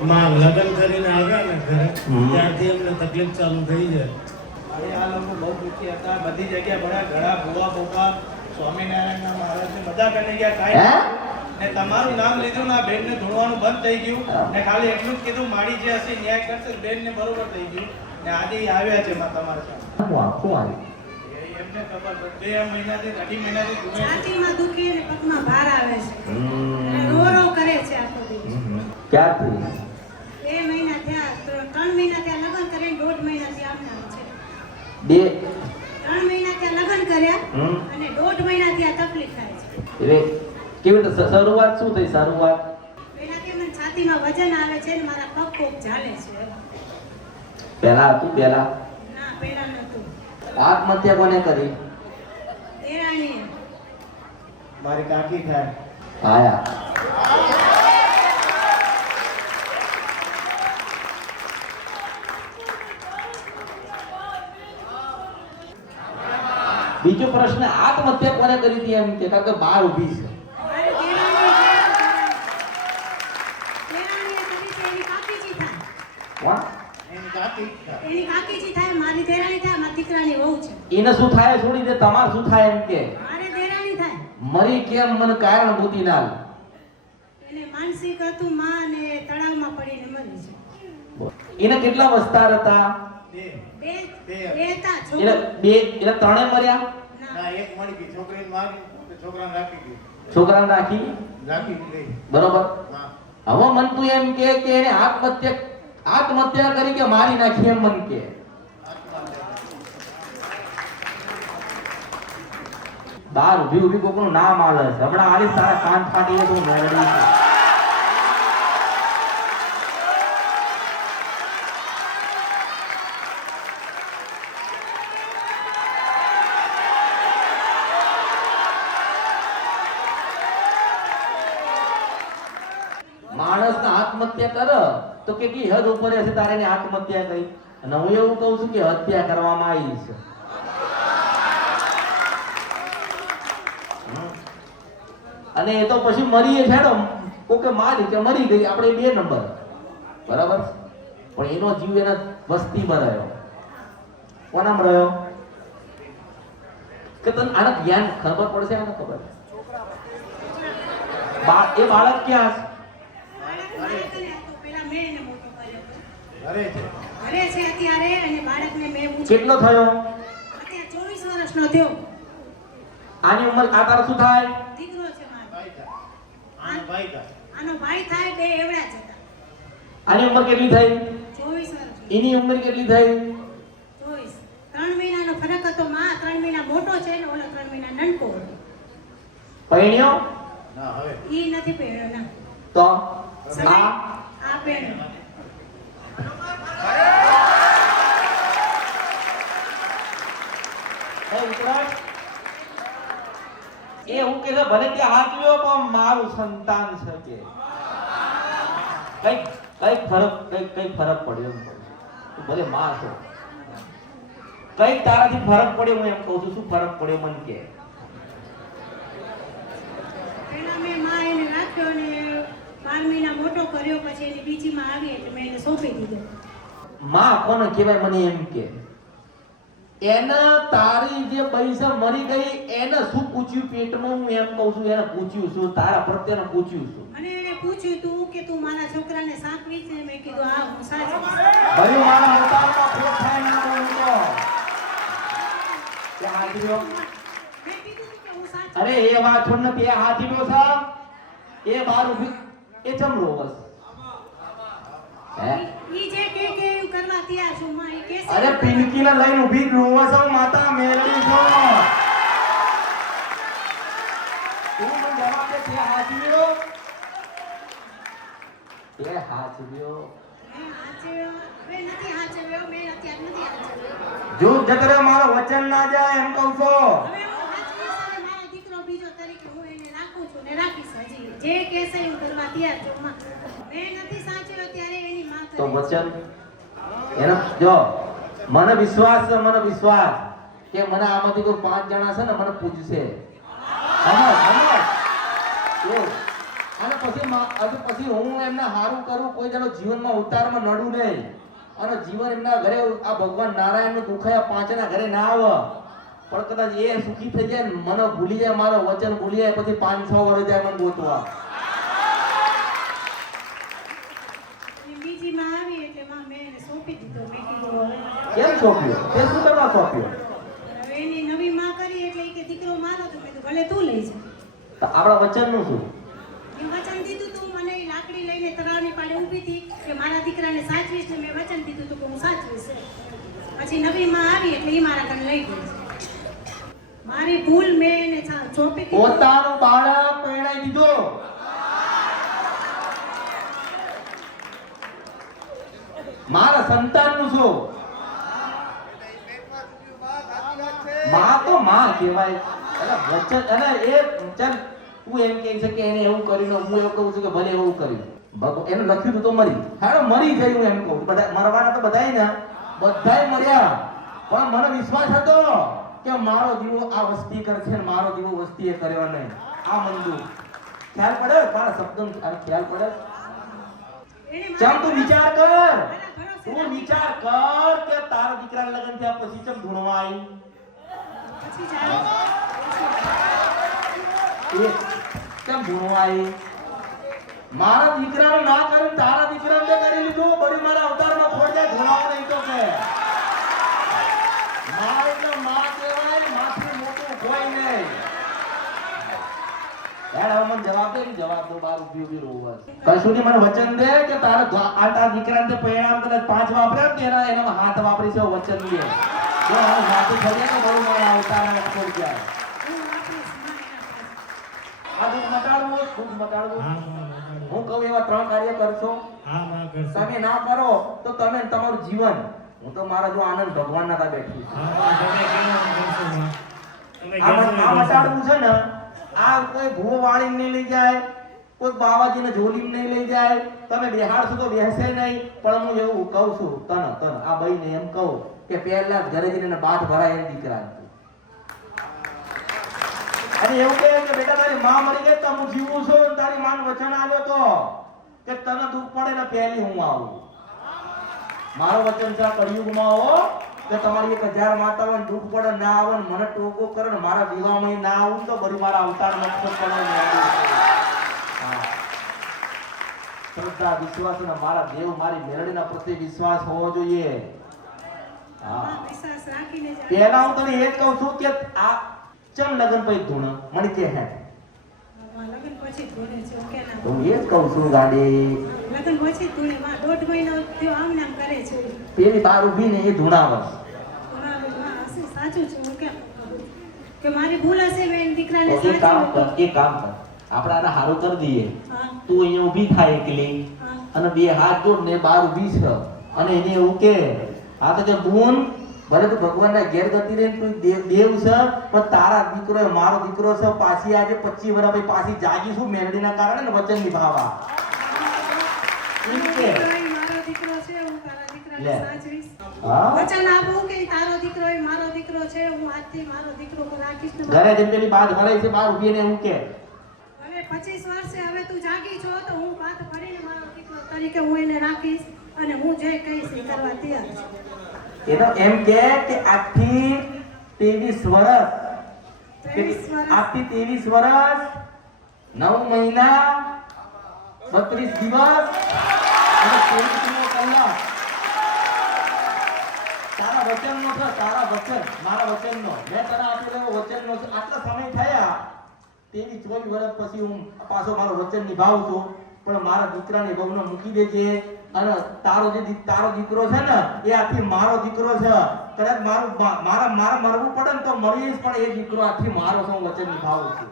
માં લગ્ન કરીને આવ્યા ને ઘરે. ત્યારથી એમને તકલીફ ચાલુ થઈ જાય અરે આ લોકો બહુ દુઃખી હતા. બધી જગ્યાએ ભણ્યા ઘણા ભુવા બોપા સ્વામિનારાયણના મહારાજને બધા કરી ગયા હે? કાંઈ ને તમારું નામ લીધું ના બેનને ધૂણવાનું બંધ થઈ ગયું ને ખાલી એટલું જ કીધું માડી જે હશે ન્યાય કરશે બેનને બરોબર થઈ ગયું. ને આજે આવ્યા છે માં તમારા એ એમને ખબર બે મહિનાથી અઢી મહિનાથી. છાતીમાં દુખી અને પગમાં ભાર આવે છે. રો રો કરે છે આખો દિવસ. ક્યારથી બે મહિના થયા ત્રણ ત્રણ મહિના થયા લગ્ન કરીને દોઢ મહિનાથી આમને આમ છે બે ત્રણ મહિના ત્યાં લગ્ન કર્યા હમ. અને દોઢ મહિનાથી આ તકલીફ થાય છે એટલે કેવી રીતે શરૂઆત શું થઈ શરૂઆત? છાતીમાં વજન આવે છે ને મારા પગ પગ ઝાલે છે પહેલા હતું પહેલા? ના પહેલા નતું આત્મહત્યા કોને કરી? દેરાણીએ મારી કાકી થાય. આયા. બીજો પ્રશ્ન આત્મહત્યા કોને કરી હતી એમ કે કારણ કે બાર ઊભી છે. એની શું થાય છોડી દે તમારે શું થાય એમ કે? મારે દેરાણી થાય. મરી કેમ મને કારણ ભૂતી ના લે. એને માનસિક હતું માં ને તળાવમાં પડીને મરી છે. એને કેટલા વસ્તાર હતા? બે. બે બે. બે હતા એટલે બે એટલે ત્રણે મર્યા? એક મળી ગઈ. છોકરીને મારી છોકરાને રાખી ગઈ. છોકરાને રાખી? રાખી ગઈ. બરોબર? હવે મન તું એમ કે કે એને આત્મહત્યા આત્મહત્યા કરી કે મારી નાખી એમ મન કે? બાર ઊભી ઊભી કોકનું નામ આવે છે. હમણાં આલી તારા કાન ફાટી તો મેળવી છે માણસ આત્મહત્યા કર. તો કેટલી હદ ઉપર હશે તારે આત્મહત્યા કરી. અને હું એવું કહું છું કે હત્યા કરવામાં આવી છે. અને એ તો પછી મરીએ છેડો. કોકે મારી કે મરી ગઈ, આપણે બે નંબર. બરાબર? પણ એનો જીવ એના વસ્તીમાં રહ્યો. કોનામાં રહ્યો? કે તને આને જ્ઞાન ખબર પડશે આને ખબર? એ બાળક ક્યાં છે બાળક બાળકને હતો પેલા મેં એને મોટો કર્યો ઘરે છે. અત્યારે અને બાળકને મેં. કેટલો થયો? અત્યારે ચોવીસ વર્ષનો થયો. આની ઉંમર આ શું થાય? દીકરો છે મારો. આનો ભાઈ થાય. આનો ભાઈ થાય બે એવડા છે. આની ઉંમર કેટલી થઈ? ચોવીસ વર્ષ એની ઉંમર કેટલી થઈ? ચોવીસ. ત્રણ મહિનાનો ફરક હતો. માં ત્રણ મહિના મોટો છે ને ઓલો ત્રણ મહિના નનકો હતો. પૈણ્યો? ના હવે ઈ નથી પહેર્યો ના. તો? આ આ પહેર્યો એ હું કે ભલે ત્યાં હાચવ્યો પણ મારું સંતાન છે કે. કઈ કઈ ફરક કઈ કઈ ફરક પડ્યો એમ ભલે માં છો. કઈ તારાથી ફરક પડ્યો, હું એમ કહું છું. શું ફરક પડ્યો મને કે? મેં માં મોટો કર્યો, પછી એની બીજીમાં આવી એટલે મેં એને સોંપી દીધો. માં કોને કહેવાય મને એમ કે? એને તારી જે પૈસા મરી ગઈ એને શું પૂછ્યું પેટમાં? હું એમ કહું છું એને પૂછ્યું છું તારા પ્રત્યેને પૂછ્યું છું. અને એને પૂછ્યું તું કે તું મારા છોકરાને સાચવી છે? મેં કીધું હા હું સાચવીશ ભાઈ મારા અવતારમાં ફેર થાય ના કે અરે એ વાત છોડ ને તે હાથીનો છે. એ બાર ઊભી એ ચમરો બસ હે? એવું પિનકી છું અરે પિનકીને લઈને ઊભી રોવા છો માતા મેલડી છો તું મને જવાબ દે મેં અત્યારે નથી હાચવ્યો જો જતરે મારો વચન ના જાય એમ કહું છો છું ને જે છું તો વચન એનો, જો, મને વિશ્વાસ છે, મને વિશ્વાસ કે મને આમાંથી કોઈ પાંચ જણા છે ને મને પૂછશે. અને પછી અને પછી હું એમને સારું કરું, કોઈ જણો જીવનમાં ઉતારમાં નડું નહીં. અને જીવન એમના ઘરે, આ ભગવાન નારાયણનું દુખાયા પાંચના ઘરે ના આવે. પણ કદાચ એ સુખી થઈ જાય મને ભૂલી જાય, મારો વચન ભૂલી જાય, પછી પાંચ છ વર્ષ જાય મને ગોતવા અને બીજી માં આવી એટલે માં મેં એને સોંપી દીધો મેં કીધું હવે કેમ સોંપ્યો તે શું કરવા સોંપ્યો એની નવી માં કરી એટલે કે દીકરો મારો તો કીધું ભલે તું લઈ જા. તો આપણા વચનનું શું? મેં વચન દીધું તું મને ઈ લાકડી લઈને તળાવની પાળે ઊભી હતી કે મારા દીકરાને સાચવીશ ને મેં વચન દીધું તું કે હું સાચવીશ પછી નવી માં આવી એટલે એ મારા ઘરે લઈ ગઈ. મારી ભૂલ મેં એને દીધું. પોતાનું બાળક પરણાઈ દીધો. મારા સંતાનનું શું? માં તો માં કહેવાય. એટલે વચન અને એ ચાલ તું એમ કહે છે કે એને એવું કર્યું હું એવું કહું છું કે ભલે એવું કર્યું. ભગવાન, એને લખ્યું તો મરી. હા મરી જાય હું એમ કહું બધા મરવાના તો બધાય ને બધાય મર્યા. પણ મને વિશ્વાસ હતો કે મારો દીવો આ વસ્તી કરશે ને મારો દીવો એ કર્યો નહીં. આ મંદુ ખ્યાલ પડે? મારા શબ્દ ખ્યાલ પડે? ચમ તું વિચાર કર. તું વિચાર કર કે તારા દીકરા લગ્ન થયા પછી ચમ ધૂણવા આવી કેમ ભૂણવા આવી? મારા ના કર્યું તારા દીકરાને કરી લીધું, બળી મારા અવતારમાં ખોટ જાય ધૂણાવો નહીં. તો છે જવાબ દે જવાબ દો બાર મને વચન દે કે તારા ધા- આ તારા દીકરાને પરિણામ કદાચ પાંચ વાપર્યા ને તેના એના હાથ વાપરી છે વચન દે. જો હું માથું બહુ મારા હું. આ દુઃખ મટાડવું મટાડવું. કહું એવા ત્રણ કાર્ય કરશો. તમે ના કરો તો તમે તમારું જીવન. હું તો મારા જો આનંદ ભગવાન ના તમે આ. મટાડવું છે ને આ કોઈ વાળી નહીં લઈ જાય કોઈ બાવાજીને જોલી નહીં લઈ જાય. તમે બેહાડશો તો બેસે નહીં પણ હું એવું કહું છું તને તને આ ભાઈને એમ કહું કે પહેલા ઘરે જઈને બાટ ભરાય એ દીકરા અને એવું કહે કે બેટા, તારી માં મરી ગઈ તો હું જીવું છું તારી માં વચન આવ્યો તો કે તને દુઃખ પડે ને પહેલી હું આવું. મારો વચન છે કળિયુગમાં હો, કે તમારી એક હજાર માતાઓને દુઃખ પડે, ના આવે મને ટોકો કરે ને મારા વિવાહમાં ના આવું તો બરી મારા અવતાર નક્ષત્ર પડે. શ્રદ્ધા, વિશ્વાસ અને મારા દેવ, મારી મેરડીના પ્રત્યે વિશ્વાસ હોવો જોઈએ. પહેલા હું તને એ કહું છું કે આ ચમ લગન પછી ધૂણ? મને કે હે. પછી છે હું ના. હું એ જ કહું છું ગાડી. લગ્ન પછી જ માં દોઢ મહિનો થયો આમ ને કરે છે. પેલી બાર ઊભી ને એ ધૂણાવે. સાચું છે કે મારી ભૂલ હશે મેં દીકરાને કામ કર એ કામ કર. આપણે આને હારું કરી દઈએ. તું અહીંયા ઊભી થાય એકલી અને બે હાથ જોડ ને બાર ઊભી છે. અને એને એવું કે આ તો જો ગુણ ભલે તું ભગવાનના ઘેર જતી રહે તું દેવ દેવ છે પણ તારા દીકરો મારો દીકરો છે પાછી આજે 25 વર્ષ પછી પાછી જાગીશું મેલડીના કારણે ને વચન નિભાવવા. છે. હું હા? વચન આપું કે તારો દીકરો એ મારો દીકરો છે હું આજથી મારો દીકરો રાખીશ ઘરે જેમ પેલી બાદ ભરાય છે બાર ઊભી ને હું કે? હવે 25 વર્ષે હવે તું જાગી છો તો હું ફરીને મારો દીકરો તરીકે હું એને રાખીશ. અને હું જે કહીશ એ કરવા તૈયાર છું. એનો એમ કે કે આખી 23 વર્ષ 23 વર્ષ આજથી 23 વર્ષ 9 મહિના 32 દિવસ અને 23 કલાક તારા વચનનો છે તારા વચન મારા વચનનો. મેં તને આપેલો વચનનો છે. આટલા સમય થયા તેવી ચોવીસ વર્ષ પછી હું પાછો મારો વચન નિભાવું છું. પણ મારા દીકરાને બહુને મૂકી દેજે. અને તારો જે તારો દીકરો છે ને, એ આથી મારો દીકરો છે. કદાચ મારું મારા મારા મરવું પડે ને તો મરી પણ એ દીકરો આથી મારો છે, હું વચન નિભાવું છું.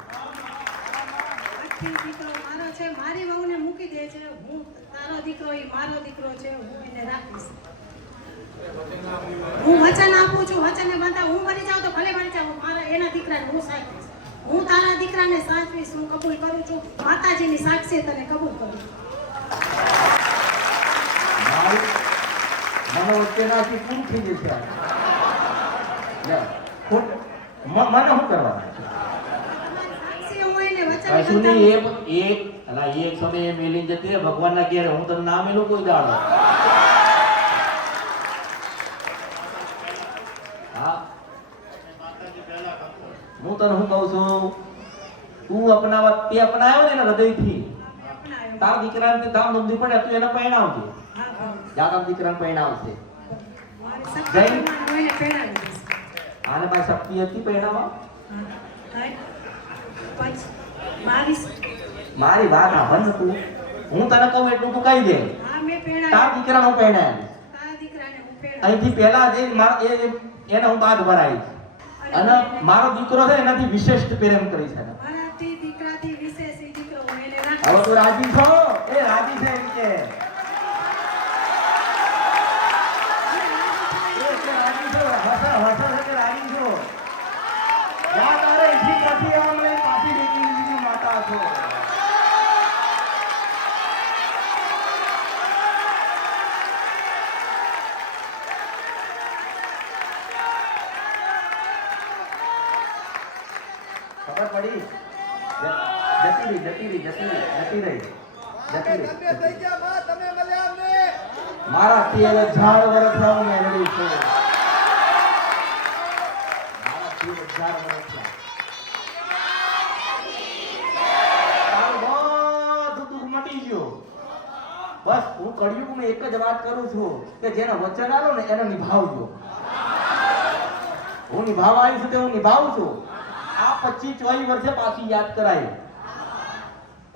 દીકરો મારો છે, મારી વહુને મૂકી દે છે. હું તારો દીકરો, એ મારો દીકરો છે, હું રાખીશ. હું વચન આપું છું વચનને બંધા હું મરી જાઉં તો ભલે મરી જાઉં મારા એના દીકરાને હું સાચવીશ. હું તારા દીકરાને સાચવીશ, હું કબૂલ કરું છું. માતાજીની સાક્ષી તને કબૂલ કરું છું મારું મને વચ્ચે નાખી પૂરું થઈ જશે મને શું કરવાનું એક એક અલા, એક મેલીને જતી ભગવાનના ઘેર. હું તને ના મેલું કોઈ દાડો? હા? હું તને શું કહું છું? તું અપનાવા તે અપનાવ્યો ને એના હૃદયથી. તારા દીકરાને ધામ ધૂમથી પડે તું એને પરણાવજે. હા. પરિણામ છે. દીકરાને. આને પાસે શક્તિ હતી બાવીસ. મારી વાત સાંભળ ને તું. હું તને કહું એટલું તું કહી દે. દીકરા તારા દીકરાને હું પહેરાવી અહીંથી પહેલા જે મારા એ એને હું બાદ ભરાઈશ અને મારો દીકરો છે એનાથી વિશેષ પ્રેમ કરી છે. મારાથી દીકરાથી વિશેષ દીકરો હવે તું રાજી છો? એ રાજી છે એમ કે રાજી છો હસર હસર છે કે રાજી છો યા તારે અહીંથી પાછી આમ લઈને પાછી નીકળી દીધી માતા છો ખબર પડી જ- જતી રહી જતી રહી જતી રહી જતી રહી જતી રહી થઈ ગયા બા તમે મળ્યા અમને મારા તેલ હજાર વર્ષના હું મેળવી મારા તેલ હજાર વર્ષના. તારું બધું દુઃખ મટી ગયું. બસ હું કળિયુગમાં એક જ વાત કરું છું કે જેને વચન આલો ને એને નિભાવજો. હું નિભાવવા આવી છું તે હું નિભાવું છું. આ પચીસ ચોવીસ વર્ષે પાછી યાદ કરાય.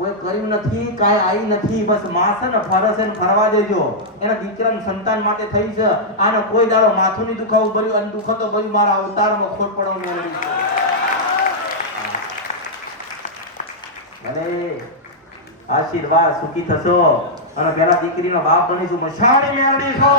કોઈ કર્યું નથી, કાંઈ આવી નથી, બસ માસે ને ફરસે ને ફરવા દેજો. એના દીકરાના સંતાન માટે થઈ છે. આને કોઈ દાડો માથું નહીં દુખાવું ભર્યું અને દુખતો ભર્યું મારા અવતારમાં ખોટ પડવાનું અરે, આશીર્વાદ સુખી થશો. અને પેલા દીકરીનો બાપ બનીશું. મશાણી મેળવી છો